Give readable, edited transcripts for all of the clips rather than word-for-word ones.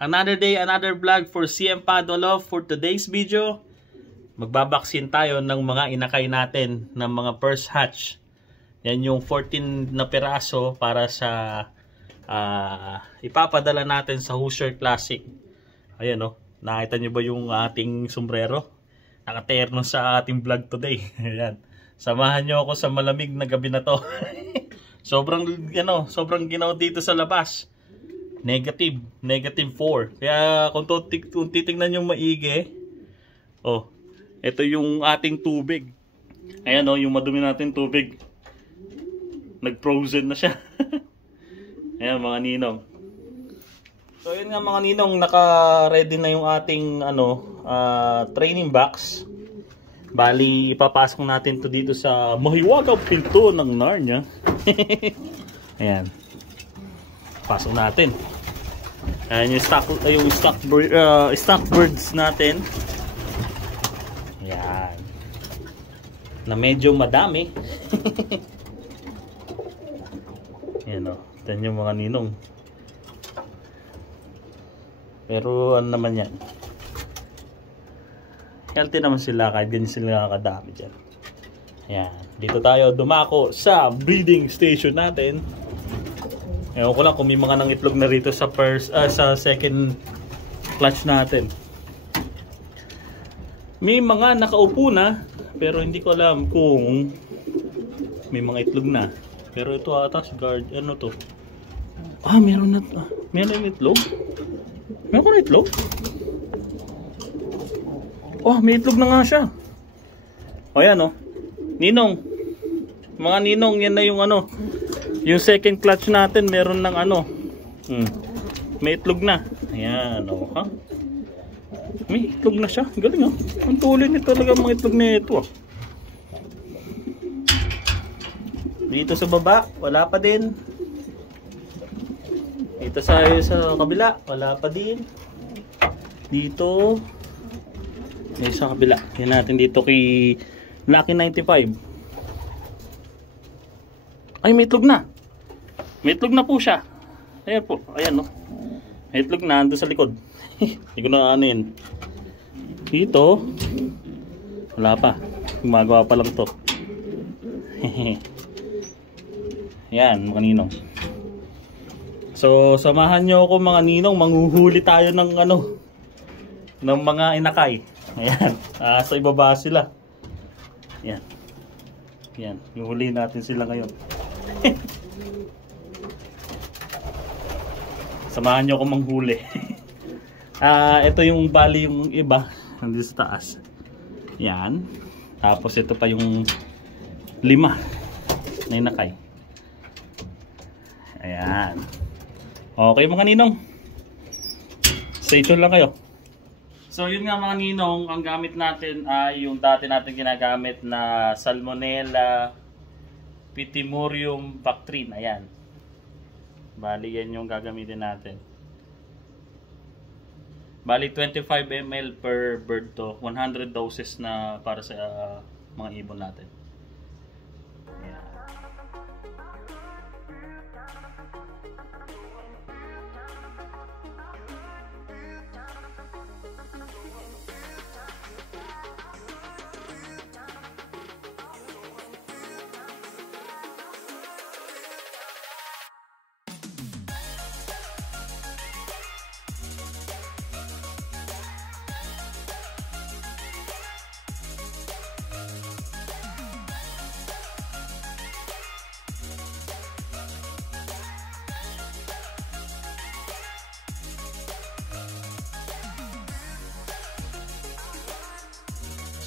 Another day, another vlog for CM Padolov. For today's video, magbabaksin tayo ng mga inakay natin ng mga first hatch. Yan yung 14 na piraso para sa ipapadala natin sa Hoosier Classic. Ayan o, nakita nyo ba yung ating sombrero? Nakaterno sa ating vlog today. Ayan. Samahan nyo ako sa malamig na gabi na to. sobrang ginaw dito sa labas. Negative 4. Kaya kung titingnan yung maigi, ito yung ating tubig. Ayan yung madumi natin tubig. Nag-frozen na siya. Ayan mga ninong. So yun nga mga ninong, naka-ready na yung ating training box. Bali, ipapasok natin to dito sa mahiwagang pinto ng Narnia. Ayan. Pasok natin. Ayan yung stock birds natin. Ayan. Na medyo madami. Ayan o. Ito yung mga ninong. Pero ano naman yan? Healthy naman sila kahit ganyan sila kadami dyan. Ayan. Dito tayo dumako sa breeding station natin. Ewan ko lang kung may mga nangitlog na rito sa second clutch natin. May mga nakaupo na, pero hindi ko alam kung may mga itlog na. Pero ito ata si guard, ano to? Meron na, meron itlog? Meron na itlog? May itlog na nga siya. Ayan Ninong. Mga ninong, yan na yung yung second clutch natin, meron ng may itlog na. Ayan, may itlog na siya. Galing Ang tuloy nito talaga mga itlog na ito. Dito sa baba, wala pa din. Dito sa kabila, wala pa din. Dito, may sa kabila. Yan natin dito kay Lucky 95. Ay, may itlog na. May itlog na po siya. Ayan po. Ayan May itlog na. Ando sa likod. Hindi ko na anin. Dito. Wala pa. Gumagawa pa lang to. Ayan, mga ninong. So, samahan nyo ako mga ninong. Manghuhuli tayo ng ng mga inakay. Ayan. Sa ibaba sila. Ayan. Ayan. Huhuli natin sila ngayon. Samahan nyo ako manghuli. Ito yung bali yung iba nandito sa taas. Yan. Tapos ito pa yung 5 na inakay. Ayan. Okay mga ninong, stay tuned lang kayo. So yun nga mga ninong, ang gamit natin ay yung dati natin ginagamit na Salmonella Petimurium Bactrin. Ayan. Bali yan yung gagamitin natin. Bali 25 ml per bird to. 100 doses na para sa mga ibon natin. Ayan.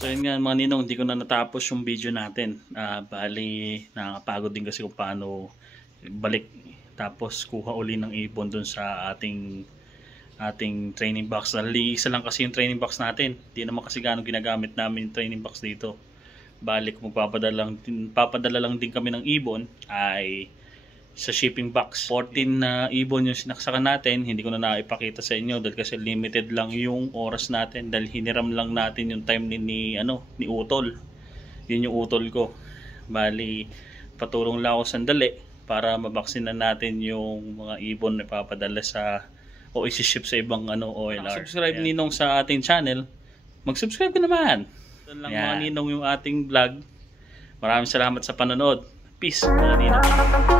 So yun nga mga ninong, hindi ko na natapos yung video natin. Bali, nakakapagod din kasi kung paano balik tapos kuha uli ng ibon dun sa ating training box. Dahil isa lang kasi yung training box natin. Hindi naman kasi gano'ng ginagamit namin yung training box dito. Bali, kung papadala lang din kami ng ibon ay sa shipping box. 14 na ibon yung sinaksakan natin. Hindi ko na naipakita sa inyo dahil kasi limited lang yung oras natin dahil hiniram lang natin yung time ni Utol. Yun yung utol ko. Bali, patulong lang ako sandali para mabaksinan natin yung mga ibon na papadala sa o isi-ship sa ibang OLR. Subscribe Ninong sa ating channel, mag-subscribe ka naman. Doon lang mga Ninong yung ating vlog. Maraming salamat sa panonood. Peace mga Ninong.